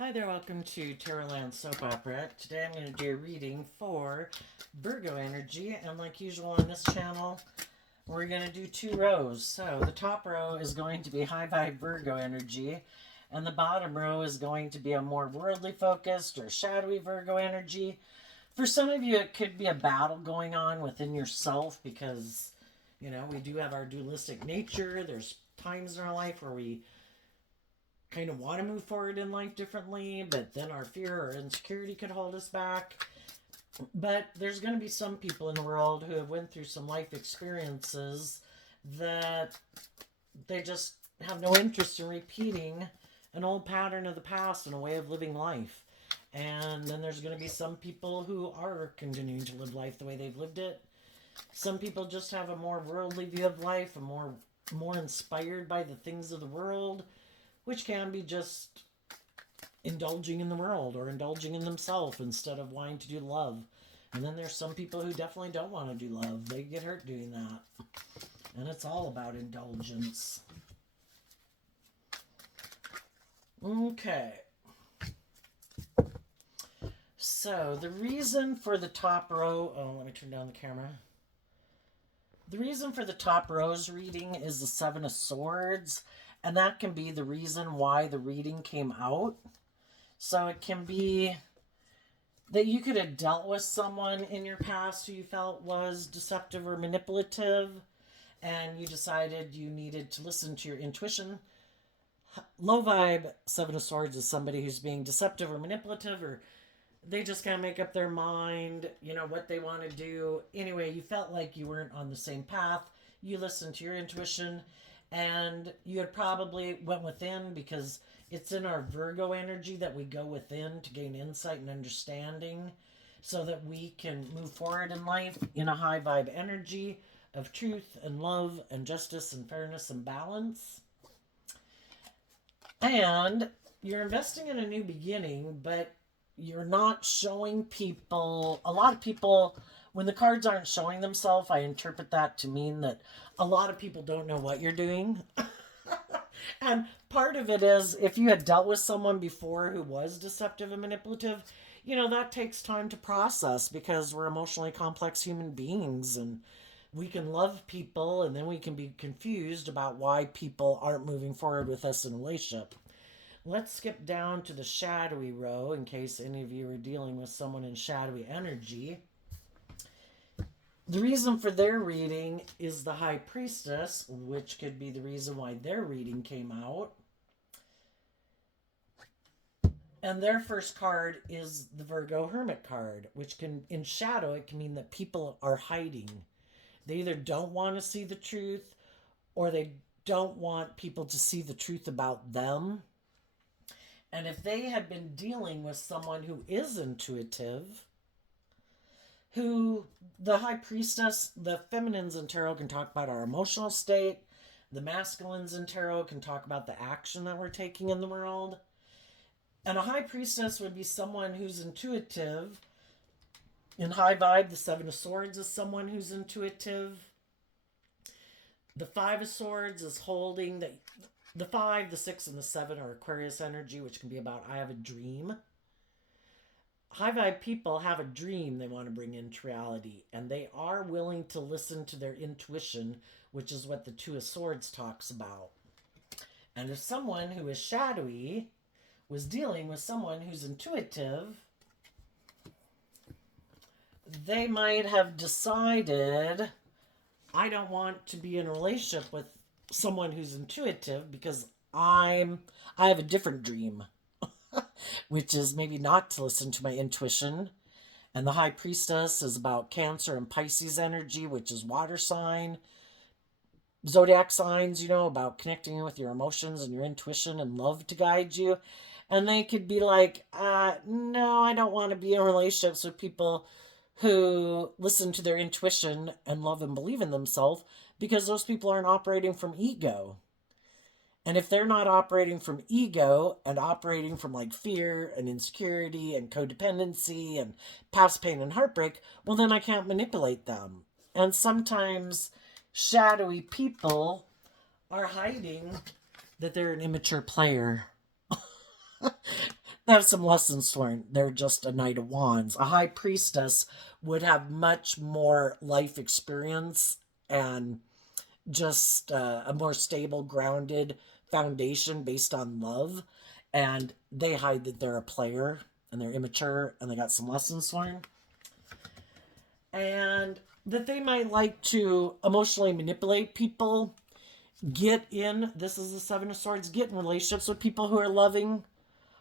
Hi there, welcome to Terrorland Soap Opera. Today I'm going to do a reading for Virgo energy, and like usual on this channel, we're going to do 2 rows. So the top row is going to be high vibe Virgo energy, and the bottom row is going to be a more worldly focused or shadowy Virgo energy. For some of you, it could be a battle going on within yourself because, we do have our dualistic nature. There's times in our life where we kind of want to move forward in life differently, but then our fear or insecurity could hold us back. But there's going to be some people in the world who have went through some life experiences that they just have no interest in repeating an old pattern of the past and a way of living life. And then there's going to be some people who are continuing to live life the way they've lived it. Some people just have a more worldly view of life, a more inspired by the things of the world, which can be just indulging in the world or indulging in themselves instead of wanting to do love. And then there's some people who definitely don't want to do love. They get hurt doing that. And it's all about indulgence. Okay. So the reason for the top row... Oh, let me turn down the camera. The reason for the top row's reading is the Seven of Swords. And that can be the reason why the reading came out. So it can be that you could have dealt with someone in your past who you felt was deceptive or manipulative, and you decided you needed to listen to your intuition. Low vibe Seven of Swords is somebody who's being deceptive or manipulative, or they just can't make up their mind, what they want to do. Anyway, you felt like you weren't on the same path. You listened to your intuition, and you had probably went within, because it's in our Virgo energy that we go within to gain insight and understanding so that we can move forward in life in a high vibe energy of truth and love and justice and fairness and balance. And you're investing in a new beginning, but you're not showing people. A lot of people, when the cards aren't showing themselves, I interpret that to mean that a lot of people don't know what you're doing. And part of it is, if you had dealt with someone before who was deceptive and manipulative, that takes time to process, because we're emotionally complex human beings, and we can love people and then we can be confused about why people aren't moving forward with us in a relationship. Let's skip down to the shadowy row in case any of you are dealing with someone in shadowy energy. The reason for their reading is the High Priestess, which could be the reason why their reading came out. And their first card is the Virgo Hermit card, which can, in shadow, it can mean that people are hiding. They either don't want to see the truth, or they don't want people to see the truth about them. And if they had been dealing with someone who is intuitive, who the High Priestess, the feminines in tarot can talk about our emotional state, the masculines in tarot can talk about the action that we're taking in the world. And a High Priestess would be someone who's intuitive. In high vibe, the Seven of Swords is someone who's intuitive. The Five of Swords is holding the 5, the 6, and the 7 are Aquarius energy, which can be about I have a dream. High vibe people have a dream they want to bring into reality, and they are willing to listen to their intuition, which is what the Two of Swords talks about. And if someone who is shadowy was dealing with someone who's intuitive, they might have decided, I don't want to be in a relationship with someone who's intuitive because I have a different dream, which is maybe not to listen to my intuition. And the High Priestess is about Cancer and Pisces energy, which is water sign. Zodiac signs, about connecting with your emotions and your intuition and love to guide you. And they could be like, no, I don't want to be in relationships with people who listen to their intuition and love and believe in themselves, because those people aren't operating from ego. And if they're not operating from ego and operating from like fear and insecurity and codependency and past pain and heartbreak, well, then I can't manipulate them. And sometimes shadowy people are hiding that they're an immature player. have some lessons learned. They're just a Knight of Wands. A High Priestess would have much more life experience and just a more stable, grounded foundation based on love. And they hide that they're a player and they're immature and they got some lessons learned. And that they might like to emotionally manipulate people, get in, this is the Seven of Swords, get in relationships with people who are loving,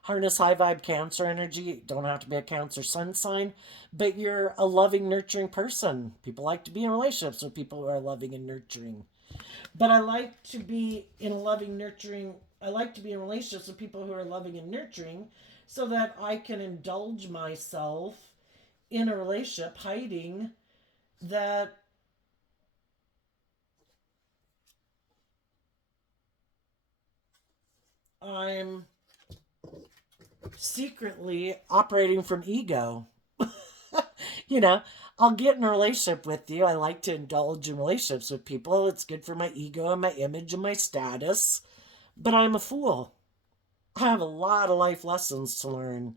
harness high vibe Cancer energy. Don't have to be a Cancer sun sign, but you're a loving, nurturing person. People like to be in relationships with people who are loving and nurturing. But I like to be in a loving, nurturing, I like to be in relationships with people who are loving and nurturing so that I can indulge myself in a relationship hiding that I'm secretly operating from ego. You know, I'll get in a relationship with you. I like to indulge in relationships with people. It's good for my ego and my image and my status. But I'm a fool. I have a lot of life lessons to learn.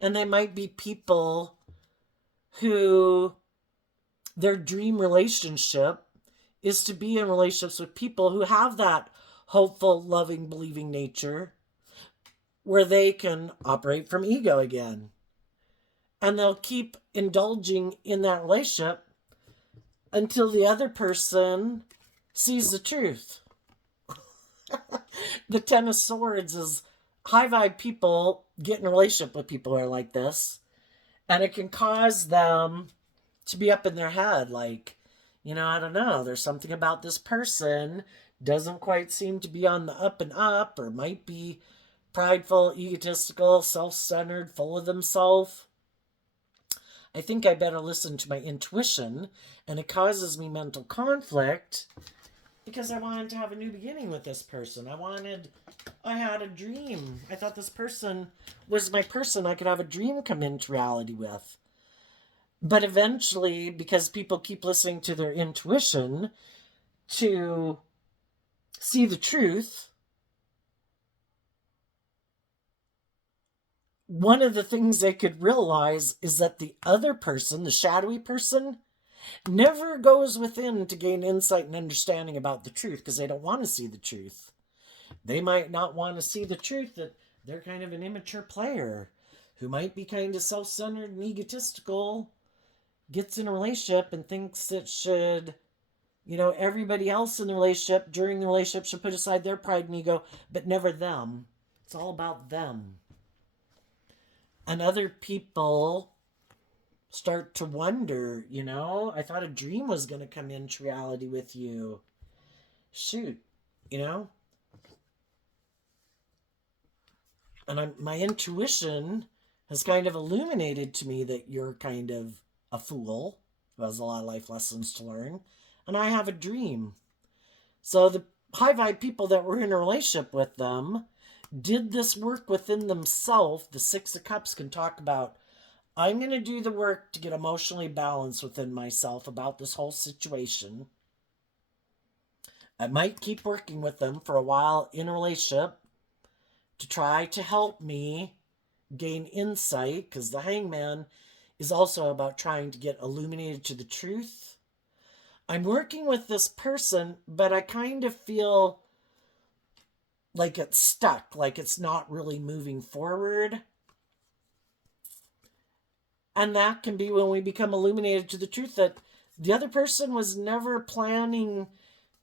And they might be people who their dream relationship is to be in relationships with people who have that hopeful, loving, believing nature where they can operate from ego again. And they'll keep indulging in that relationship until the other person sees the truth. The Ten of Swords is high vibe people get in a relationship with people who are like this, and it can cause them to be up in their head like, I don't know, there's something about this person doesn't quite seem to be on the up and up, or might be prideful, egotistical, self-centered, full of themselves. I think I better listen to my intuition, and it causes me mental conflict because I wanted to have a new beginning with this person. I had a dream. I thought this person was my person I could have a dream come into reality with. But eventually, because people keep listening to their intuition to see the truth, one of the things they could realize is that the other person, the shadowy person, never goes within to gain insight and understanding about the truth because they don't want to see the truth. They might not want to see the truth that they're kind of an immature player who might be kind of self-centered and egotistical, gets in a relationship and thinks it should, everybody else in the relationship, during the relationship, should put aside their pride and ego, but never them. It's all about them. And other people start to wonder, I thought a dream was going to come into reality with you. Shoot, And my intuition has kind of illuminated to me that you're kind of a fool who has a lot of life lessons to learn. And I have a dream. So the high vibe people that were in a relationship with them did this work within themselves. The Six of Cups can talk about, I'm going to do the work to get emotionally balanced within myself about this whole situation. I might keep working with them for a while in a relationship to try to help me gain insight, because the Hangman is also about trying to get illuminated to the truth. I'm working with this person, but I kind of feel like it's stuck, like it's not really moving forward. And that can be when we become illuminated to the truth that the other person was never planning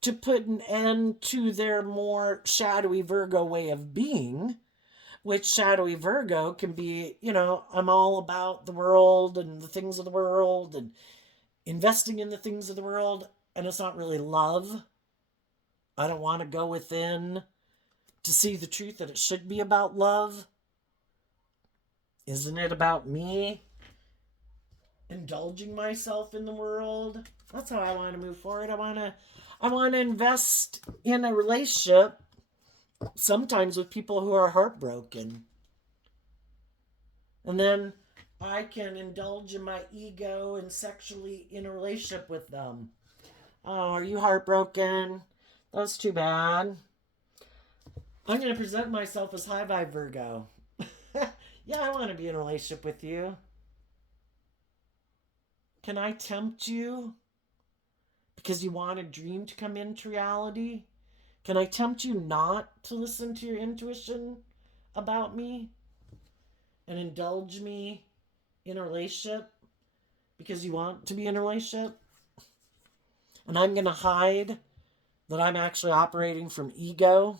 to put an end to their more shadowy Virgo way of being, which shadowy Virgo can be, I'm all about the world and the things of the world and investing in the things of the world, and it's not really love. I don't want to go within to see the truth that it should be about love. Isn't it about me indulging myself in the world? That's how I want to move forward. I want to invest in a relationship sometimes with people who are heartbroken. And then I can indulge in my ego and sexually in a relationship with them. Oh, are you heartbroken? That's too bad. I'm going to present myself as high vibe Virgo. Yeah, I want to be in a relationship with you. Can I tempt you because you want a dream to come into reality? Can I tempt you not to listen to your intuition about me and indulge me in a relationship because you want to be in a relationship? And I'm going to hide that I'm actually operating from ego.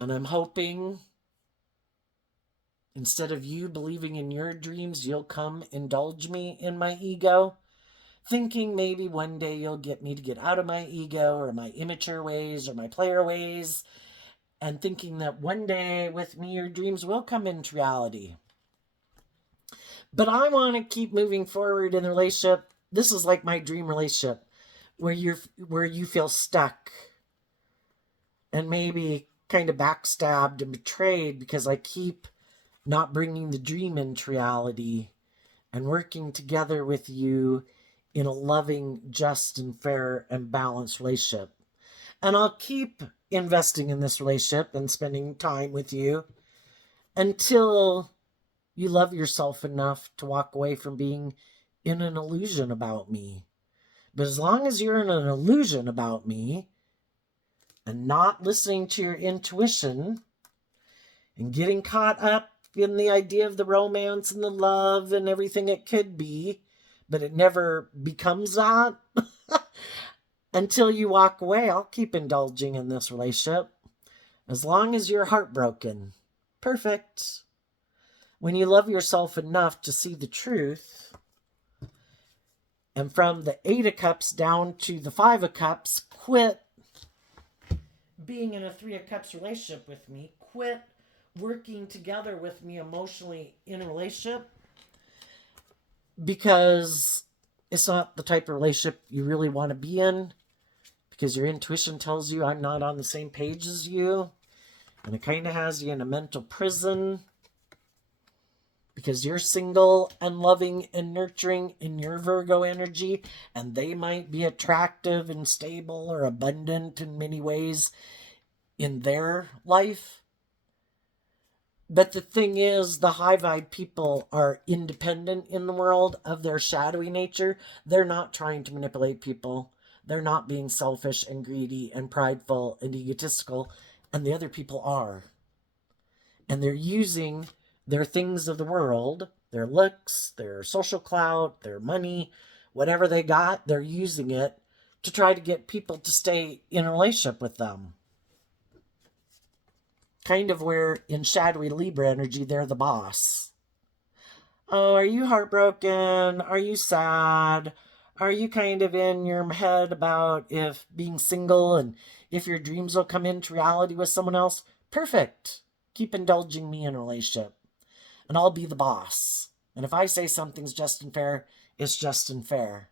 And I'm hoping instead of you believing in your dreams, you'll come indulge me in my ego, thinking maybe one day you'll get me to get out of my ego or my immature ways or my player ways, and thinking that one day with me your dreams will come into reality. But I want to keep moving forward in the relationship. This is like my dream relationship where you feel stuck and maybe kind of backstabbed and betrayed because I keep not bringing the dream into reality and working together with you in a loving, just, and fair and balanced relationship. And I'll keep investing in this relationship and spending time with you until you love yourself enough to walk away from being in an illusion about me. But as long as you're in an illusion about me and not listening to your intuition and getting caught up in the idea of the romance and the love and everything it could be, but it never becomes that, until you walk away, I'll keep indulging in this relationship. As long as you're heartbroken. Perfect. When you love yourself enough to see the truth, and from the Eight of Cups down to the Five of Cups, quit being in a Three of Cups relationship with me. Quit working together with me emotionally in a relationship, because it's not the type of relationship you really want to be in, because your intuition tells you I'm not on the same page as you, and it kind of has you in a mental prison because you're single and loving and nurturing in your Virgo energy, and they might be attractive and stable or abundant in many ways in their life. But the thing is, the high vibe people are independent in the world of their shadowy nature. They're not trying to manipulate people. They're not being selfish and greedy and prideful and egotistical. And the other people are. And they're using their things of the world, their looks, their social clout, their money, whatever they got, they're using it to try to get people to stay in a relationship with them. Kind of where in shadowy Libra energy, they're the boss. Oh, are you heartbroken? Are you sad? Are you kind of in your head about if being single and if your dreams will come into reality with someone else? Perfect. Keep indulging me in a relationship. And I'll be the boss. And if I say something's just and fair, it's just and fair.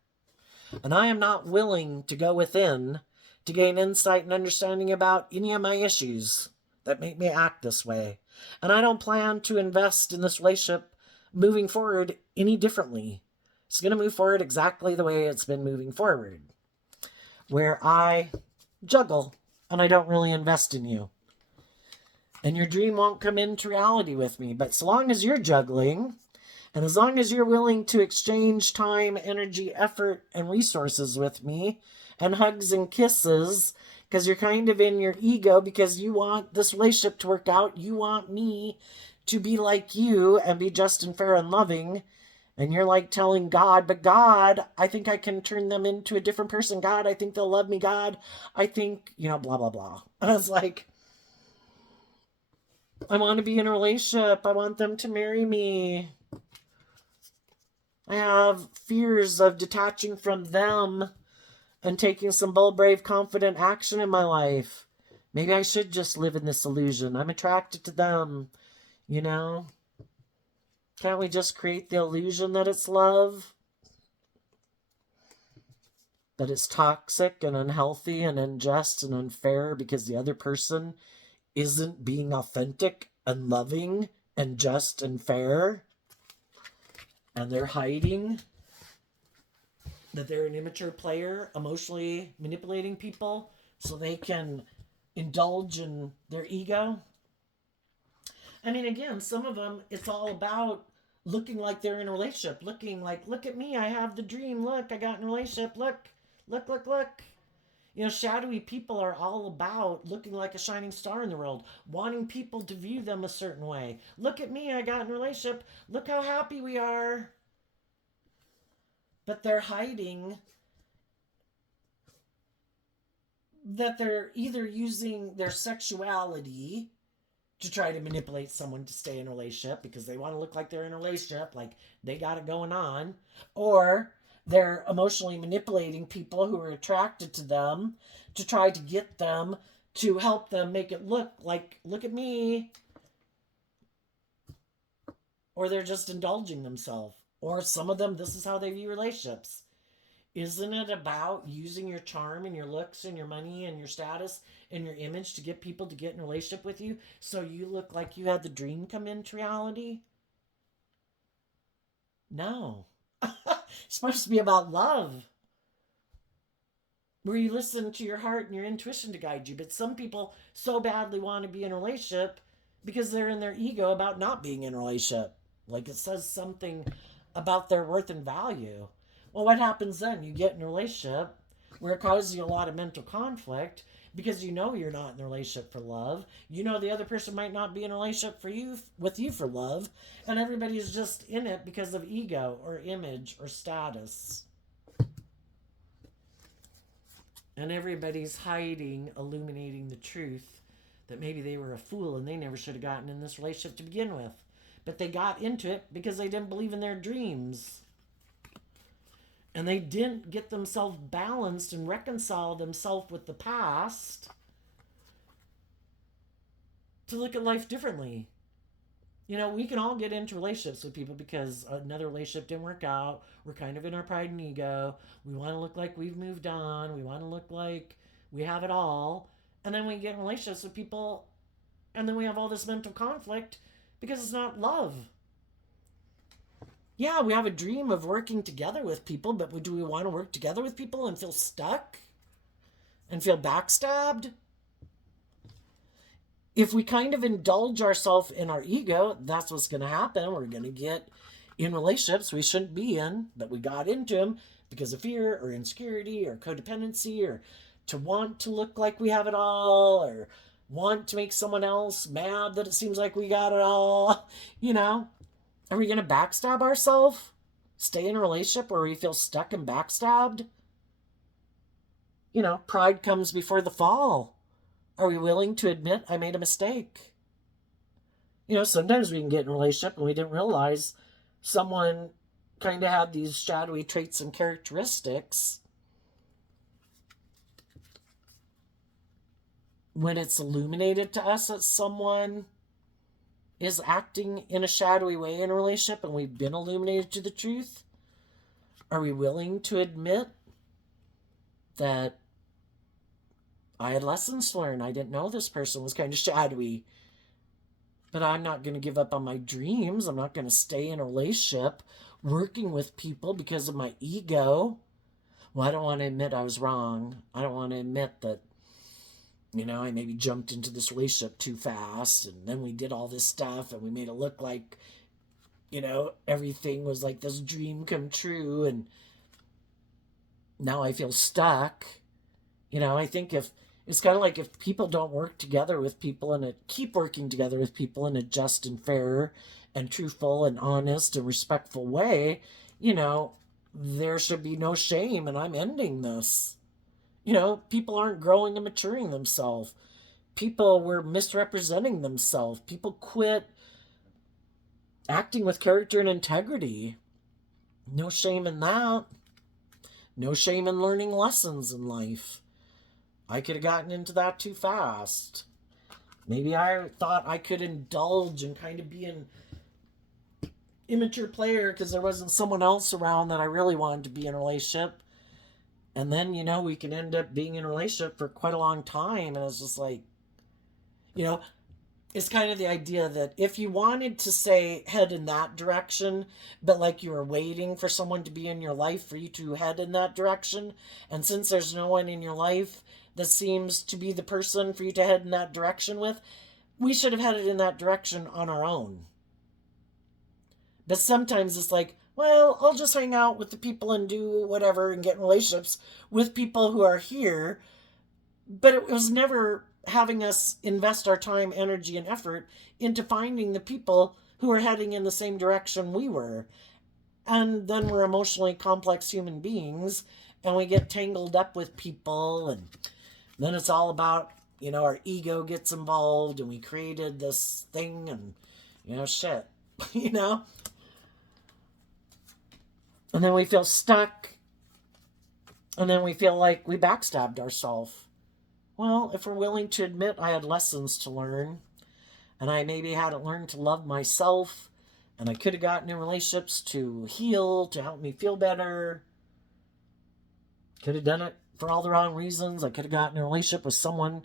And I am not willing to go within to gain insight and understanding about any of my issues that make me act this way. And I don't plan to invest in this relationship moving forward any differently. It's going to move forward exactly the way it's been moving forward, where I juggle and I don't really invest in you. And your dream won't come into reality with me. But so long as you're juggling, and as long as you're willing to exchange time, energy, effort, and resources with me, and hugs and kisses, because you're kind of in your ego, because you want this relationship to work out, you want me to be like you and be just and fair and loving, and you're like telling God, but God, I think I can turn them into a different person. God, I think they'll love me. God, I think, blah, blah, blah. And I was like, I want to be in a relationship. I want them to marry me. I have fears of detaching from them and taking some bold, brave, confident action in my life. Maybe I should just live in this illusion. I'm attracted to them, you know? Can't we just create the illusion that it's love? That it's toxic and unhealthy and unjust and unfair because the other person isn't being authentic and loving and just and fair? And they're hiding that they're an immature player, emotionally manipulating people so they can indulge in their ego. I mean, again, some of them, it's all about looking like they're in a relationship, looking like, look at me, I have the dream, look, I got in a relationship, look. You know, shadowy people are all about looking like a shining star in the world, wanting people to view them a certain way. Look at me, I got in a relationship, look how happy we are. But they're hiding that they're either using their sexuality to try to manipulate someone to stay in a relationship because they want to look like they're in a relationship, like they got it going on, or they're emotionally manipulating people who are attracted to them to try to get them to help them make it look like, look at me, or they're just indulging themselves. Or some of them, this is how they view relationships. Isn't it about using your charm and your looks and your money and your status and your image to get people to get in a relationship with you so you look like you had the dream come into reality? No. It's supposed to be about love, where you listen to your heart and your intuition to guide you. But some people so badly want to be in a relationship because they're in their ego about not being in a relationship. Like it says something about their worth and value. Well, what happens then? You get in a relationship where it causes you a lot of mental conflict because you know you're not in a relationship for love. You know the other person might not be in a relationship for you with you for love, and everybody's just in it because of ego or image or status. And everybody's hiding, illuminating the truth that maybe they were a fool and they never should have gotten in this relationship to begin with. But they got into it because they didn't believe in their dreams. And they didn't get themselves balanced and reconcile themselves with the past to look at life differently. You know, we can all get into relationships with people because another relationship didn't work out. We're kind of in our pride and ego. We want to look like we've moved on. We want to look like we have it all. And then we get in relationships with people and then we have all this mental conflict because it's not love. Yeah, we have a dream of working together with people, but do we want to work together with people and feel stuck and feel backstabbed? If we kind of indulge ourselves in our ego, that's what's going to happen. We're going to get in relationships we shouldn't be in, but we got into them because of fear or insecurity or codependency or to want to look like we have it all or want to make someone else mad that it seems like we got it all. You know, are we going to backstab ourselves? Stay in a relationship where we feel stuck and backstabbed? You know, pride comes before the fall. Are we willing to admit I made a mistake? You know, sometimes we can get in a relationship and we didn't realize someone kind of had these shadowy traits and characteristics. When it's illuminated to us that someone is acting in a shadowy way in a relationship and we've been illuminated to the truth, are we willing to admit that I had lessons to learn? I didn't know this person was kind of shadowy. But I'm not going to give up on my dreams. I'm not going to stay in a relationship working with people because of my ego. Well, I don't want to admit I was wrong. I don't want to admit that, you know, I maybe jumped into this relationship too fast and then we did all this stuff and we made it look like, you know, everything was like this dream come true and now I feel stuck. You know, I think if it's kind of like if people don't work together with people and keep working together with people in a just and fair and truthful and honest and respectful way, you know, there should be no shame and I'm ending this. You know, people aren't growing and maturing themselves. People were misrepresenting themselves. People quit acting with character and integrity. No shame in that. No shame in learning lessons in life. I could have gotten into that too fast. Maybe I thought I could indulge and kind of be an immature player because there wasn't someone else around that I really wanted to be in a relationship. And then, you know, we can end up being in a relationship for quite a long time. And it's just like, you know, it's kind of the idea that if you wanted to say head in that direction, but like you were waiting for someone to be in your life for you to head in that direction, and since there's no one in your life that seems to be the person for you to head in that direction with, we should have headed in that direction on our own. But sometimes it's like, well, I'll just hang out with the people and do whatever and get in relationships with people who are here. But it was never having us invest our time, energy, and effort into finding the people who are heading in the same direction we were. And then we're emotionally complex human beings and we get tangled up with people, and then it's all about, our ego gets involved and we created this thing, and shit. you know and then we feel stuck, and then we feel like we backstabbed ourselves. Well, if we're willing to admit I had lessons to learn, and I maybe hadn't learned to love myself, and I could have gotten in relationships to heal, to help me feel better, could have done it for all the wrong reasons. I could have gotten in a relationship with someone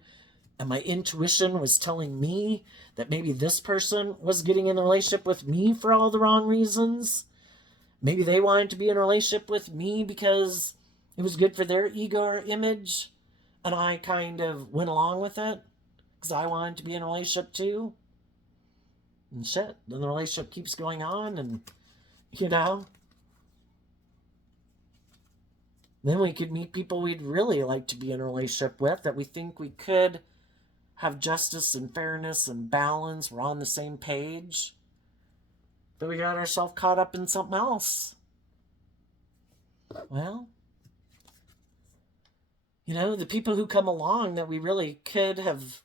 and my intuition was telling me that maybe this person was getting in a relationship with me for all the wrong reasons. Maybe they wanted to be in a relationship with me because it was good for their ego or image, and I kind of went along with it because I wanted to be in a relationship too. And shit, then the relationship keeps going on, and then we could meet people we'd really like to be in a relationship with, that we think we could have justice and fairness and balance. We're on the same page. But we got ourselves caught up in something else. Well, the people who come along that we really could have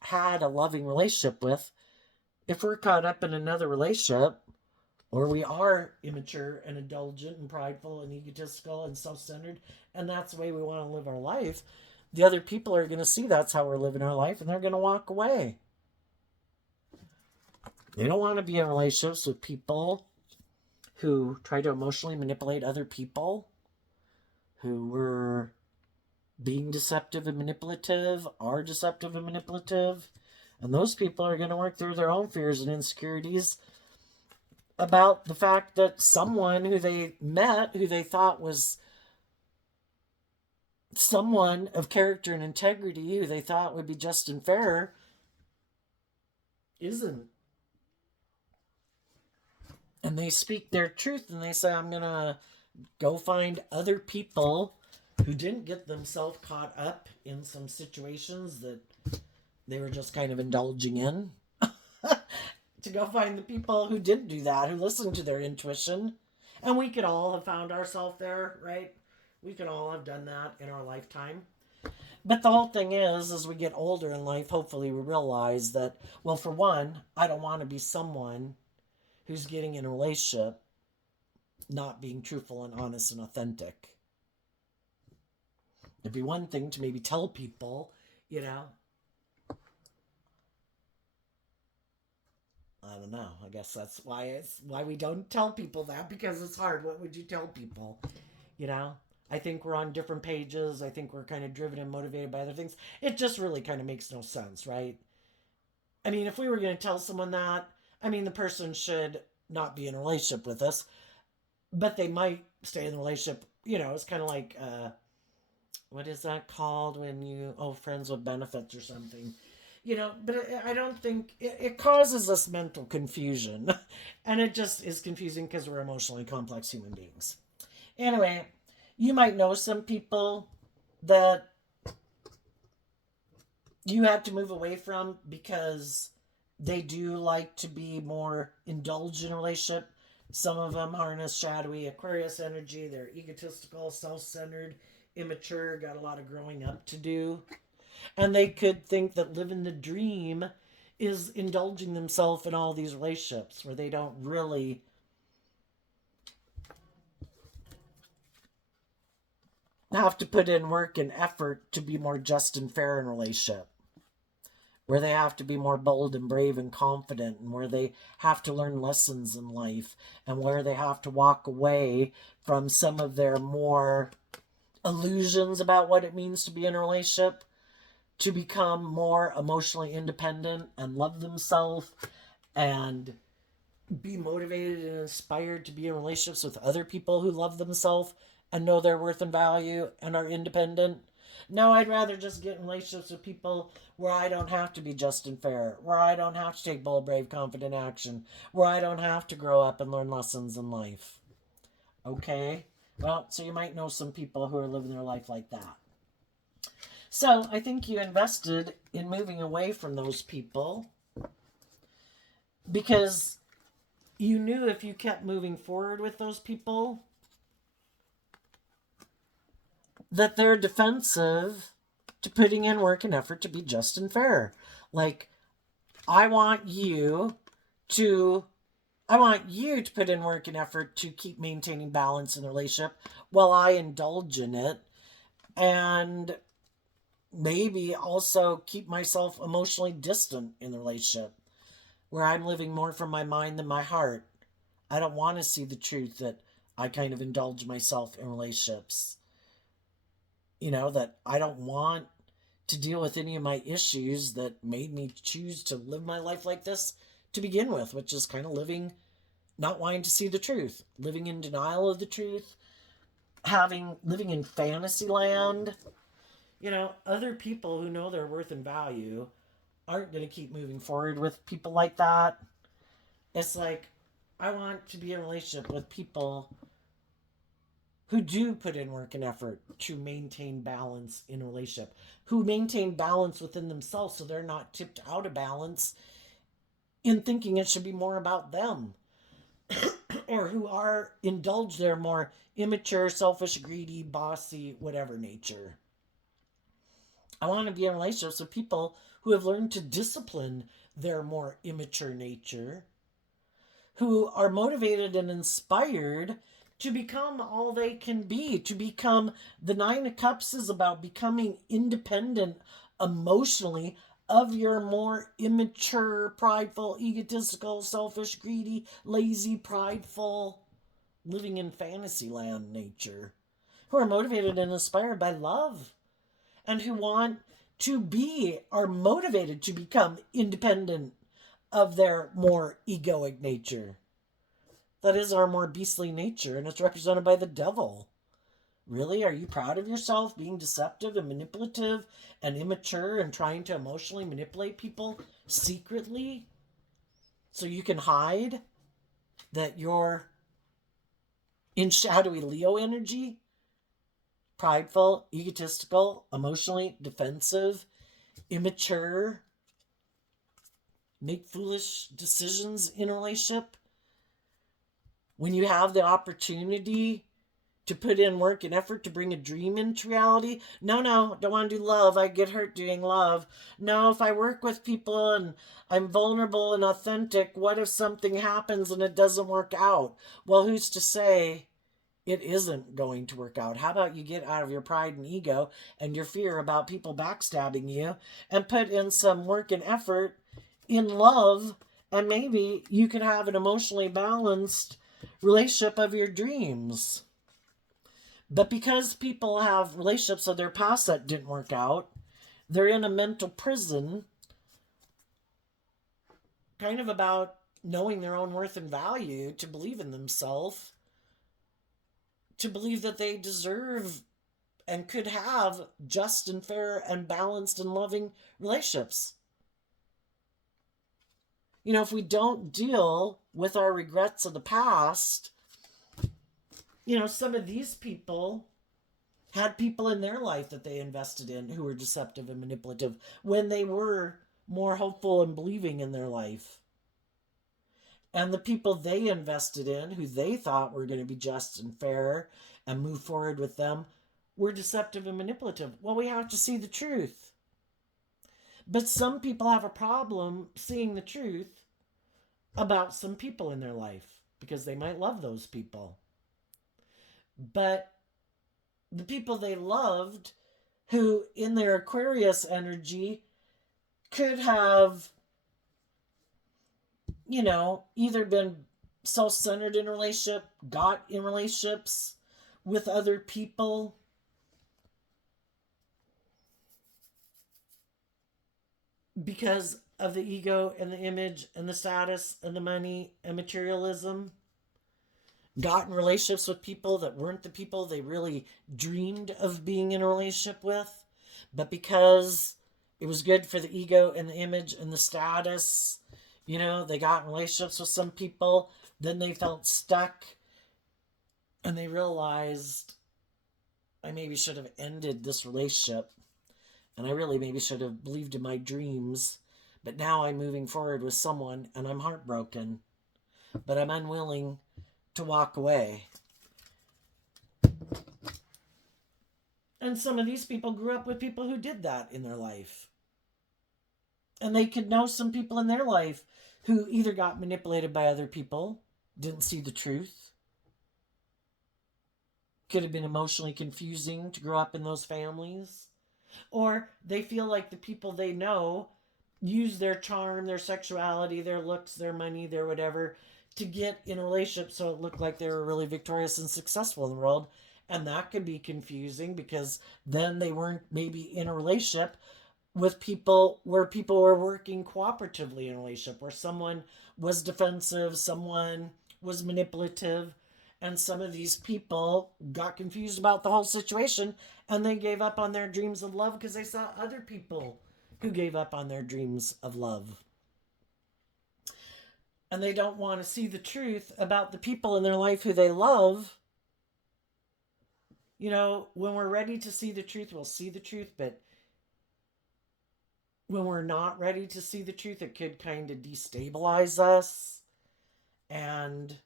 had a loving relationship with, if we're caught up in another relationship, or we are immature and indulgent and prideful and egotistical and self-centered, and that's the way we want to live our life, the other people are going to see that's how we're living our life, and they're going to walk away. They don't want to be in relationships with people who try to emotionally manipulate other people, who were being deceptive and manipulative, are deceptive and manipulative. And those people are going to work through their own fears and insecurities about the fact that someone who they met, who they thought was someone of character and integrity, who they thought would be just and fair, isn't. And they speak their truth and they say, I'm going to go find other people who didn't get themselves caught up in some situations that they were just kind of indulging in. To go find the people who didn't do that, who listened to their intuition. And we could all have found ourselves there, right? We could all have done that in our lifetime. But the whole thing is, as we get older in life, hopefully we realize that, well, for one, I don't want to be someone who's getting in a relationship not being truthful and honest and authentic. It'd be one thing to maybe tell people, I don't know. I guess that's why we don't tell people that, because it's hard. What would you tell people? I think we're on different pages. I think we're kind of driven and motivated by other things. It just really kind of makes no sense, right? I mean, if we were going to tell someone that, the person should not be in a relationship with us, but they might stay in the relationship. It's kind of like, what is that called when friends with benefits or something? But I don't think it causes us mental confusion. And it just is confusing because we're emotionally complex human beings. Anyway, you might know some people that you have to move away from because they do like to be more indulged in a relationship. Some of them harness shadowy Aquarius energy. They're egotistical, self-centered, immature, got a lot of growing up to do. And they could think that living the dream is indulging themselves in all these relationships where they don't really have to put in work and effort to be more just and fair in a relationship. Where they have to be more bold and brave and confident, and where they have to learn lessons in life, and where they have to walk away from some of their more illusions about what it means to be in a relationship, to become more emotionally independent and love themselves and be motivated and inspired to be in relationships with other people who love themselves and know their worth and value and are independent. No, I'd rather just get in relationships with people where I don't have to be just and fair, where I don't have to take bold, brave, confident action, where I don't have to grow up and learn lessons in life. Okay? Well, so you might know some people who are living their life like that. So I think you invested in moving away from those people because you knew if you kept moving forward with those people that they're defensive to putting in work and effort to be just and fair. Like, I want you to I want you to put in work and effort to keep maintaining balance in the relationship while I indulge in it, and maybe also keep myself emotionally distant in the relationship where I'm living more from my mind than my heart. I don't want to see the truth that I kind of indulge myself in relationships. That I don't want to deal with any of my issues that made me choose to live my life like this to begin with, which is kind of not wanting to see the truth, living in denial of the truth, living in fantasy land. Other people who know their worth and value aren't going to keep moving forward with people like that. It's like, I want to be in a relationship with people who do put in work and effort to maintain balance in a relationship, who maintain balance within themselves so they're not tipped out of balance in thinking it should be more about them, or who indulge their more immature, selfish, greedy, bossy, whatever nature. I want to be in relationships with people who have learned to discipline their more immature nature, who are motivated and inspired to become all they can be, to become the Nine of Cups is about becoming independent emotionally of your more immature, prideful, egotistical, selfish, greedy, lazy, prideful, living in fantasy land nature, who are motivated and inspired by love, and who are motivated to become independent of their more egoic nature. That is our more beastly nature, and it's represented by the devil. Really? Are you proud of yourself being deceptive and manipulative and immature and trying to emotionally manipulate people secretly so you can hide that you're in shadowy Leo energy? Prideful, egotistical, emotionally defensive, immature, make foolish decisions in a relationship? When you have the opportunity to put in work and effort to bring a dream into reality. No, don't want to do love. I get hurt doing love. No, if I work with people and I'm vulnerable and authentic, what if something happens and it doesn't work out? Well, who's to say it isn't going to work out? How about you get out of your pride and ego and your fear about people backstabbing you and put in some work and effort in love, and maybe you can have an emotionally balanced relationship of your dreams. But because people have relationships of their past that didn't work out, they're in a mental prison, kind of about knowing their own worth and value, to believe in themselves, to believe that they deserve and could have just and fair and balanced and loving relationships. If we don't deal with our regrets of the past, some of these people had people in their life that they invested in who were deceptive and manipulative when they were more hopeful and believing in their life. And the people they invested in, who they thought were going to be just and fair and move forward with them, were deceptive and manipulative. Well, we have to see the truth. But some people have a problem seeing the truth about some people in their life because they might love those people. But the people they loved, who in their Aquarius energy could have, either been self-centered in a relationship, got in relationships with other people, because of the ego and the image and the status and the money and materialism, got in relationships with people that weren't the people they really dreamed of being in a relationship with. But because it was good for the ego and the image and the status, they got in relationships with some people, then they felt stuck and they realized I maybe should have ended this relationship and I really maybe should have believed in my dreams. But now I'm moving forward with someone and I'm heartbroken, but I'm unwilling to walk away. And some of these people grew up with people who did that in their life. And they could know some people in their life who either got manipulated by other people, didn't see the truth, could have been emotionally confusing to grow up in those families, or they feel like the people they know use their charm, their sexuality, their looks, their money, their whatever to get in a relationship so it looked like they were really victorious and successful in the world. And that could be confusing because then they weren't maybe in a relationship with people where people were working cooperatively in a relationship, where someone was defensive, someone was manipulative, and some of these people got confused about the whole situation and they gave up on their dreams of love because they saw other people who gave up on their dreams of love. And they don't want to see the truth about the people in their life who they love. When we're ready to see the truth, we'll see the truth, but when we're not ready to see the truth, it could kind of destabilize us. And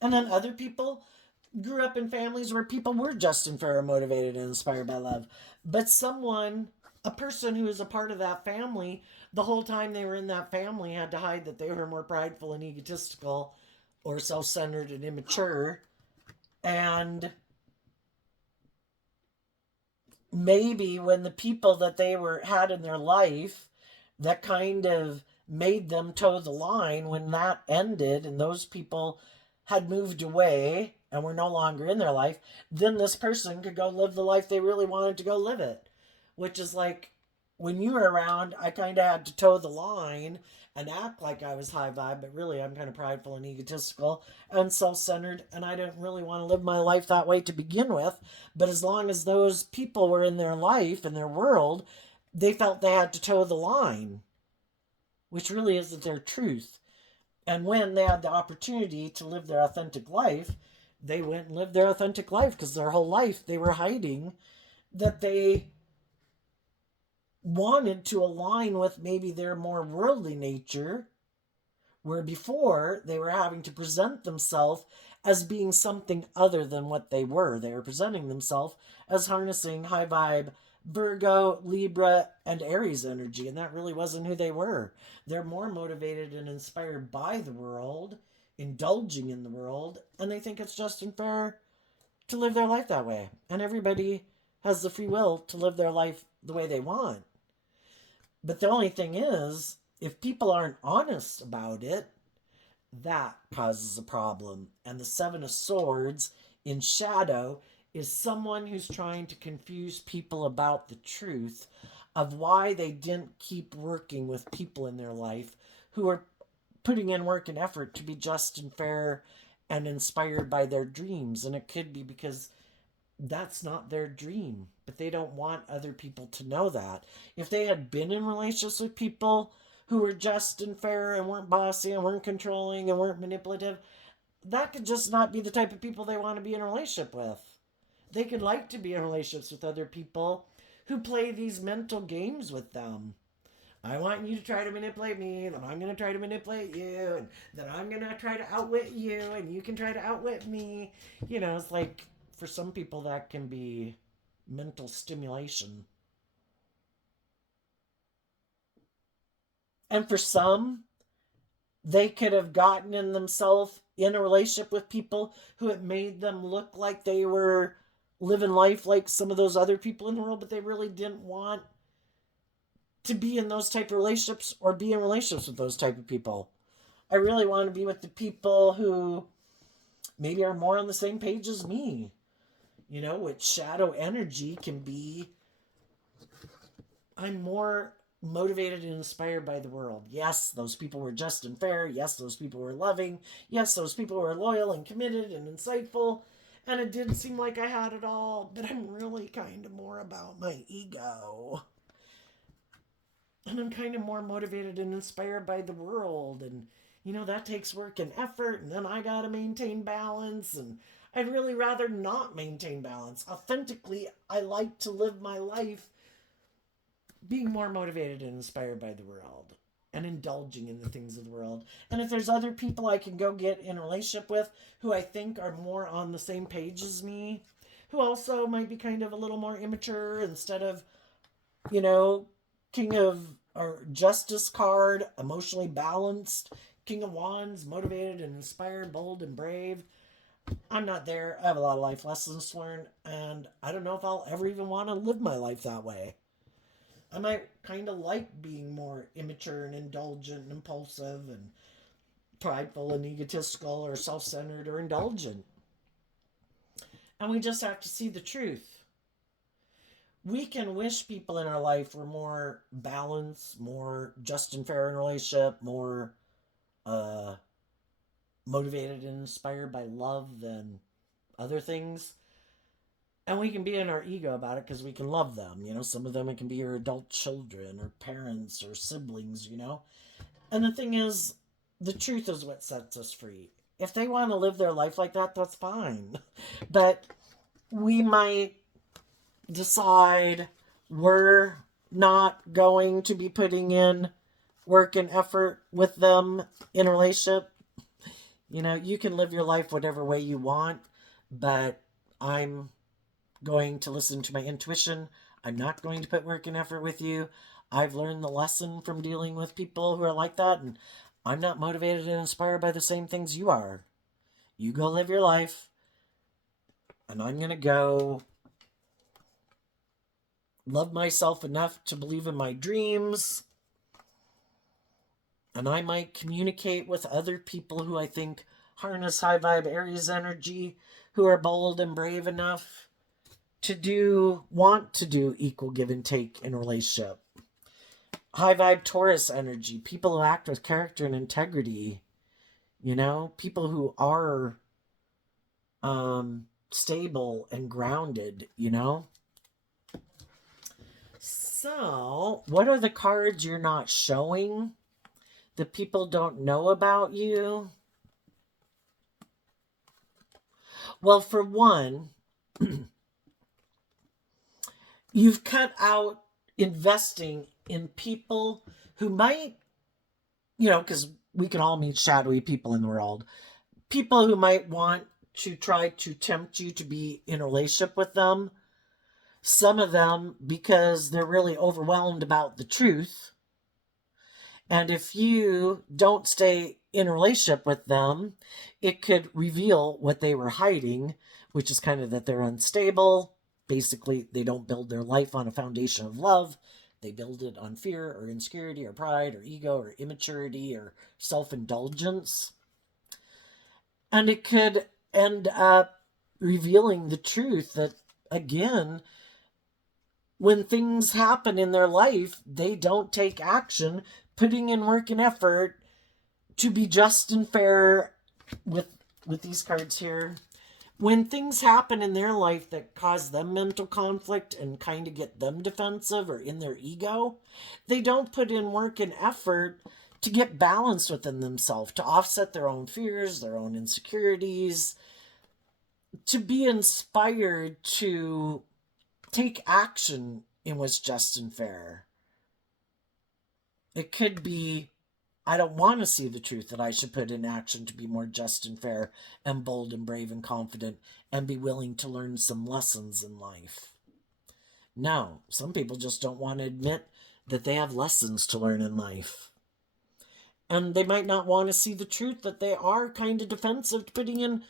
then other people grew up in families where people were just and fair, motivated and inspired by love. But a person who was a part of that family, the whole time they were in that family had to hide that they were more prideful and egotistical or self-centered and immature. And maybe when the people that they had in their life that kind of made them toe the line, when that ended and those people had moved away and were no longer in their life, then this person could go live the life they really wanted to go live it. Which is like, when you were around, I kind of had to toe the line and act like I was high vibe, but really I'm kind of prideful and egotistical and self-centered, and I didn't really want to live my life that way to begin with. But as long as those people were in their life and their world, they felt they had to toe the line, which really isn't their truth. And when they had the opportunity to live their authentic life, they went and lived their authentic life because their whole life they were hiding that they wanted to align with maybe their more worldly nature, where before they were having to present themselves as being something other than what they were. They were presenting themselves as harnessing high vibe Virgo, Libra, and Aries energy, and that really wasn't who they were. They're more motivated and inspired by the world, indulging in the world, and they think it's just and fair to live their life that way. And everybody has the free will to live their life the way they want. But the only thing is, if people aren't honest about it, that causes a problem. And the Seven of Swords in shadow is someone who's trying to confuse people about the truth of why they didn't keep working with people in their life who are putting in work and effort to be just and fair and inspired by their dreams. And it could be because that's not their dream, but they don't want other people to know that. If they had been in relationships with people who were just and fair and weren't bossy and weren't controlling and weren't manipulative, that could just not be the type of people they want to be in a relationship with. They could like to be in relationships with other people who play these mental games with them. I want you to try to manipulate me, then I'm going to try to manipulate you, and then I'm going to try to outwit you, and you can try to outwit me. It's like, for some people that can be mental stimulation. And for some, they could have gotten in themselves in a relationship with people who had made them look like they were living life like some of those other people in the world, but they really didn't want to be in those type of relationships or be in relationships with those type of people. I really want to be with the people who maybe are more on the same page as me. Which shadow energy can be, I'm more motivated and inspired by the world. Yes, those people were just and fair. Yes, those people were loving. Yes, those people were loyal and committed and insightful. And it did seem like I had it all, but I'm really kind of more about my ego. And I'm kind of more motivated and inspired by the world. And, that takes work and effort. And then I got to maintain balance. And I'd really rather not maintain balance. Authentically, I like to live my life being more motivated and inspired by the world and indulging in the things of the world. And if there's other people I can go get in a relationship with who I think are more on the same page as me, who also might be kind of a little more immature instead of, you know, King of or Justice card, emotionally balanced, King of Wands, motivated and inspired, bold and brave. I'm not there. I have a lot of life lessons to learn, and I don't know if I'll ever even want to live my life that way. I might kind of like being more immature and indulgent and impulsive and prideful and egotistical or self centered or indulgent. And we just have to see the truth. We can wish people in our life were more balanced, more just and fair in a relationship, more uh, motivated and inspired by love than other things. And we can be in our ego about it because we can love them. Some of them it can be your adult children or parents or siblings. And the thing is, the truth is what sets us free. If they want to live their life like that, that's fine. But we might decide we're not going to be putting in work and effort with them in a relationship. You can live your life whatever way you want, but I'm going to listen to my intuition. I'm not going to put work and effort with you. I've learned the lesson from dealing with people who are like that, and I'm not motivated and inspired by the same things you are. You go live your life, and I'm going to go love myself enough to believe in my dreams. And I might communicate with other people who I think harness high vibe Aries energy, who are bold and brave enough to want to do equal give and take in a relationship. High vibe Taurus energy, people who act with character and integrity, people who are stable and grounded. So, what are the cards you're not showing that people don't know about you? Well, for one, you've cut out investing in people who might, because we can all meet shadowy people in the world, people who might want to try to tempt you to be in a relationship with them. Some of them because they're really overwhelmed about the truth. And if you don't stay in a relationship with them, it could reveal what they were hiding, which is kind of that they're unstable. Basically, they don't build their life on a foundation of love. They build it on fear or insecurity or pride or ego or immaturity or self-indulgence. And it could end up revealing the truth that, again, when things happen in their life, they don't take action, putting in work and effort to be just and fair with these cards here. When things happen in their life that cause them mental conflict and kind of get them defensive or in their ego, they don't put in work and effort to get balanced within themselves, to offset their own fears, their own insecurities, to be inspired to take action in what's just and fair. It could be, I don't want to see the truth that I should put in action to be more just and fair and bold and brave and confident and be willing to learn some lessons in life. No, some people just don't want to admit that they have lessons to learn in life. And they might not want to see the truth that they are kind of defensive to putting in.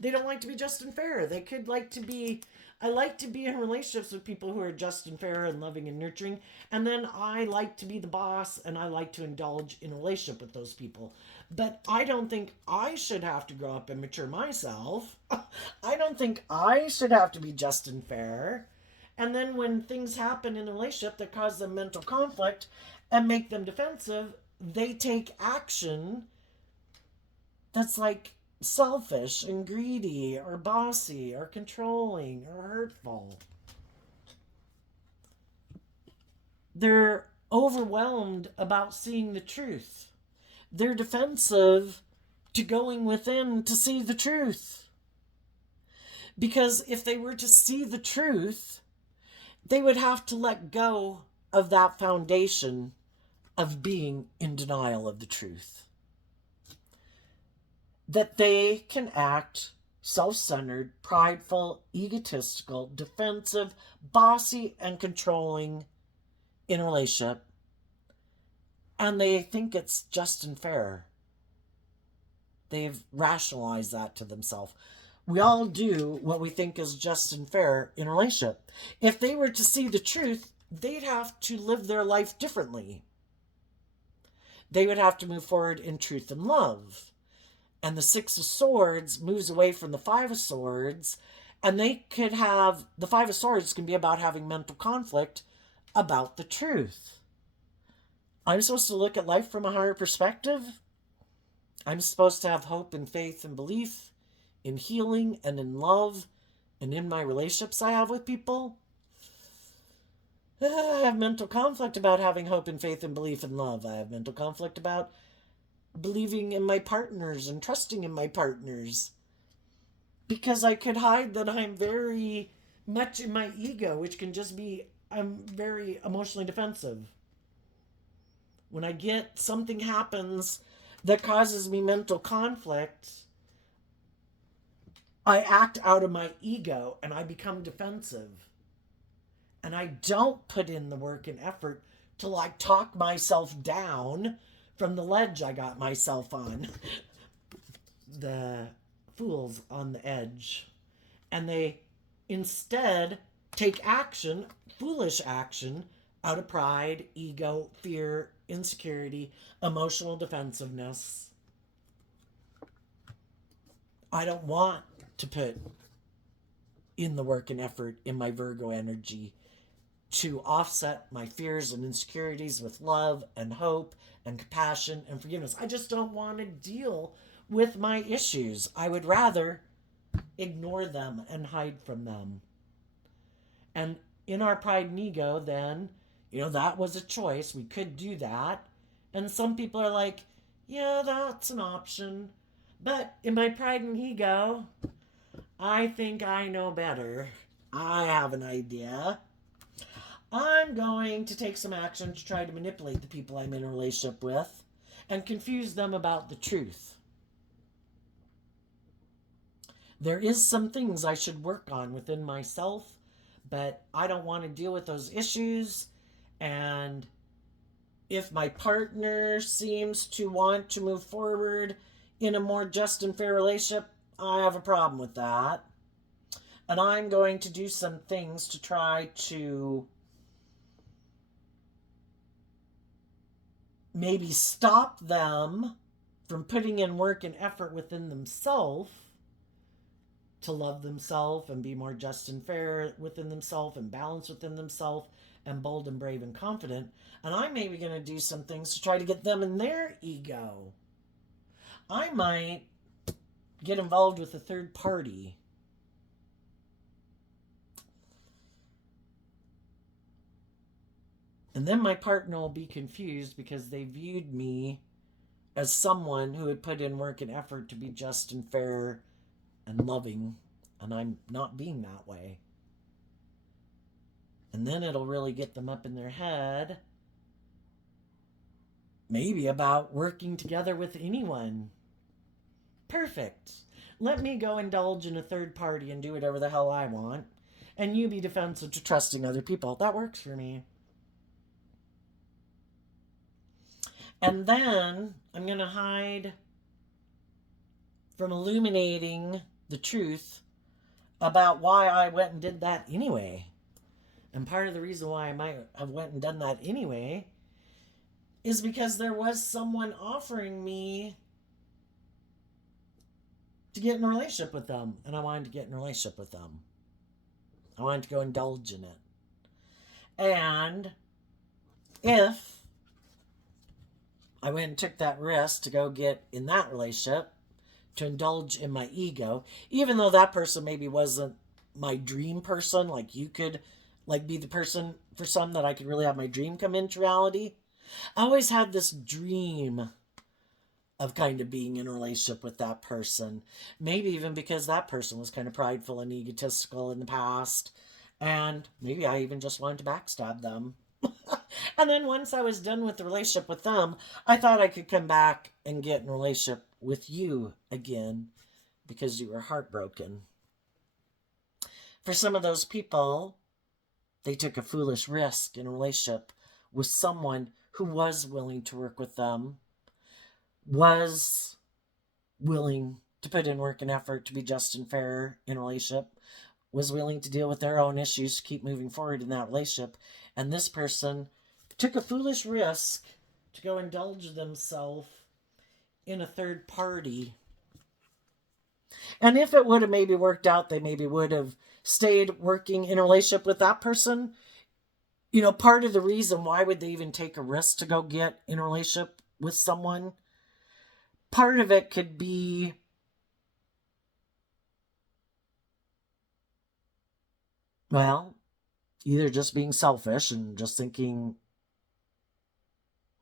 They don't like to be just and fair. They could like to be, I like to be in relationships with people who are just and fair and loving and nurturing. And then I like to be the boss and I like to indulge in a relationship with those people. But I don't think I should have to grow up and mature myself. I don't think I should have to be just and fair. And then when things happen in a relationship that cause them mental conflict and make them defensive, they take action that's like selfish and greedy or bossy or controlling or hurtful. They're overwhelmed about seeing the truth. They're defensive to going within to see the truth. Because if they were to see the truth, they would have to let go of that foundation of being in denial of the truth. That they can act self-centered, prideful, egotistical, defensive, bossy, and controlling in a relationship, and they think it's just and fair. They've rationalized that to themselves. We all do what we think is just and fair in a relationship. If they were to see the truth, they'd have to live their life differently. They would have to move forward in truth and love. And the Six of Swords moves away from the Five of Swords, and they could have, the Five of Swords can be about having mental conflict about the truth. I'm supposed to look at life from a higher perspective. I'm supposed to have hope and faith and belief in healing and in love and in my relationships I have with people. I have mental conflict about having hope and faith and belief in love. I have mental conflict about believing in my partners and trusting in my partners. Because I could hide that I'm very much in my ego, which can just be, I'm very emotionally defensive. When I get something happens that causes me mental conflict, I act out of my ego and I become defensive. And I don't put in the work and effort to like talk myself down from the ledge I got myself on. The fools on the edge. And they instead take action, foolish action, out of pride, ego, fear, insecurity, emotional defensiveness. I don't want to put in the work and effort in my Virgo energy to offset my fears and insecurities with love and hope and compassion and forgiveness. I just don't want to deal with my issues. I would rather ignore them and hide from them. And in our pride and ego, then, that was a choice. We could do that. And some people are like, yeah, that's an option. But in my pride and ego, I think I know better. I have an idea. I'm going to take some action to try to manipulate the people I'm in a relationship with and confuse them about the truth. There is some things I should work on within myself, but I don't want to deal with those issues. And if my partner seems to want to move forward in a more just and fair relationship, I have a problem with that. And I'm going to do some things to try to maybe stop them from putting in work and effort within themselves to love themselves and be more just and fair within themselves and balanced within themselves and bold and brave and confident. And I'm maybe going to do some things to try to get them in their ego. I might get involved with a third party. And then my partner will be confused because they viewed me as someone who had put in work and effort to be just and fair and loving, and I'm not being that way. And then it'll really get them up in their head, maybe about working together with anyone. Perfect. Let me go indulge in a third party and do whatever the hell I want, and you be defensive to trusting other people. That works for me. And then I'm going to hide from illuminating the truth about why I went and did that anyway. And part of the reason why I might have went and done that anyway is because there was someone offering me to get in a relationship with them. And I wanted to get in a relationship with them. I wanted to go indulge in it. And if I went and took that risk to go get in that relationship, to indulge in my ego, even though that person maybe wasn't my dream person. Like you could like be the person for some that I could really have my dream come into reality. I always had this dream of kind of being in a relationship with that person. Maybe even because that person was kind of prideful and egotistical in the past. And maybe I even just wanted to backstab them. And then once I was done with the relationship with them, I thought I could come back and get in a relationship with you again because you were heartbroken. For some of those people, they took a foolish risk in a relationship with someone who was willing to work with them, was willing to put in work and effort to be just and fair in a relationship, was willing to deal with their own issues to keep moving forward in that relationship. And this person took a foolish risk to go indulge themselves in a third party. And if it would have maybe worked out, they maybe would have stayed working in a relationship with that person. You know, part of the reason why would they even take a risk to go get in a relationship with someone? Part of it could be, well, either just being selfish and just thinking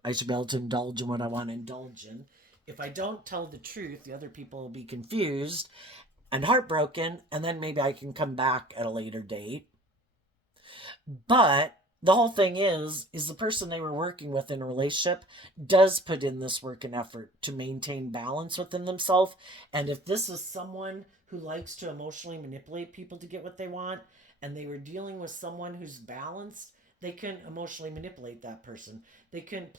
I should be able to indulge in what I want to indulge in. If I don't tell the truth, the other people will be confused and heartbroken, and then maybe I can come back at a later date. But the whole thing is the person they were working with in a relationship does put in this work and effort to maintain balance within themselves. And if this is someone who likes to emotionally manipulate people to get what they want, and they were dealing with someone who's balanced, they couldn't emotionally manipulate that person. They couldn't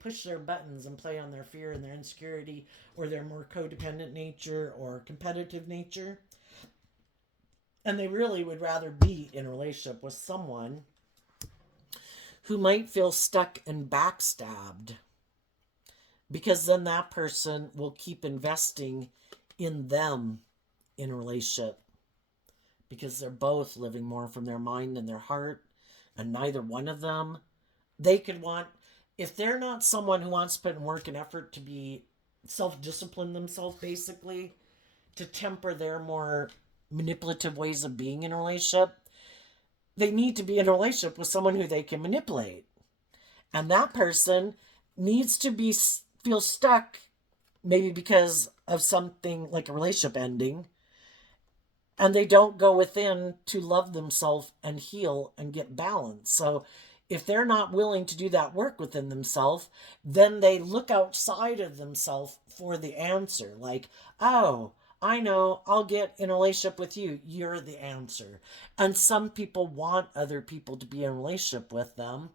push their buttons and play on their fear and their insecurity or their more codependent nature or competitive nature. And they really would rather be in a relationship with someone who might feel stuck and backstabbed, because then that person will keep investing in them in a relationship because they're both living more from their mind than their heart, and neither one of them, they could want, if they're not someone who wants to put in work and effort to be self-discipline themselves, basically to temper their more manipulative ways of being in a relationship, they need to be in a relationship with someone who they can manipulate. And that person needs to be feel stuck, maybe because of something like a relationship ending, and they don't go within to love themselves and heal and get balance. So if they're not willing to do that work within themselves, then they look outside of themselves for the answer. Like, oh, I know, I'll get in a relationship with you. You're the answer. And some people want other people to be in a relationship with them,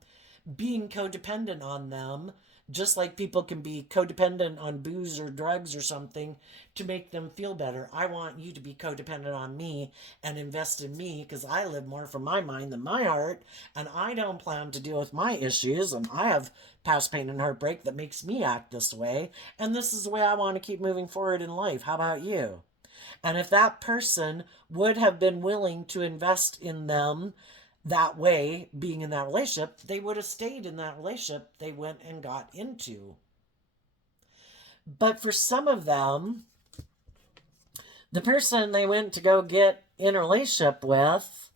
being codependent on them, just like people can be codependent on booze or drugs or something to make them feel better. I want you to be codependent on me and invest in me because I live more from my mind than my heart, and I don't plan to deal with my issues, and I have past pain and heartbreak that makes me act this way, and this is the way I want to keep moving forward in life. How about you? And if that person would have been willing to invest in them that way, being in that relationship, they would have stayed in that relationship they went and got into. But for some of them, the person they went to go get in a relationship with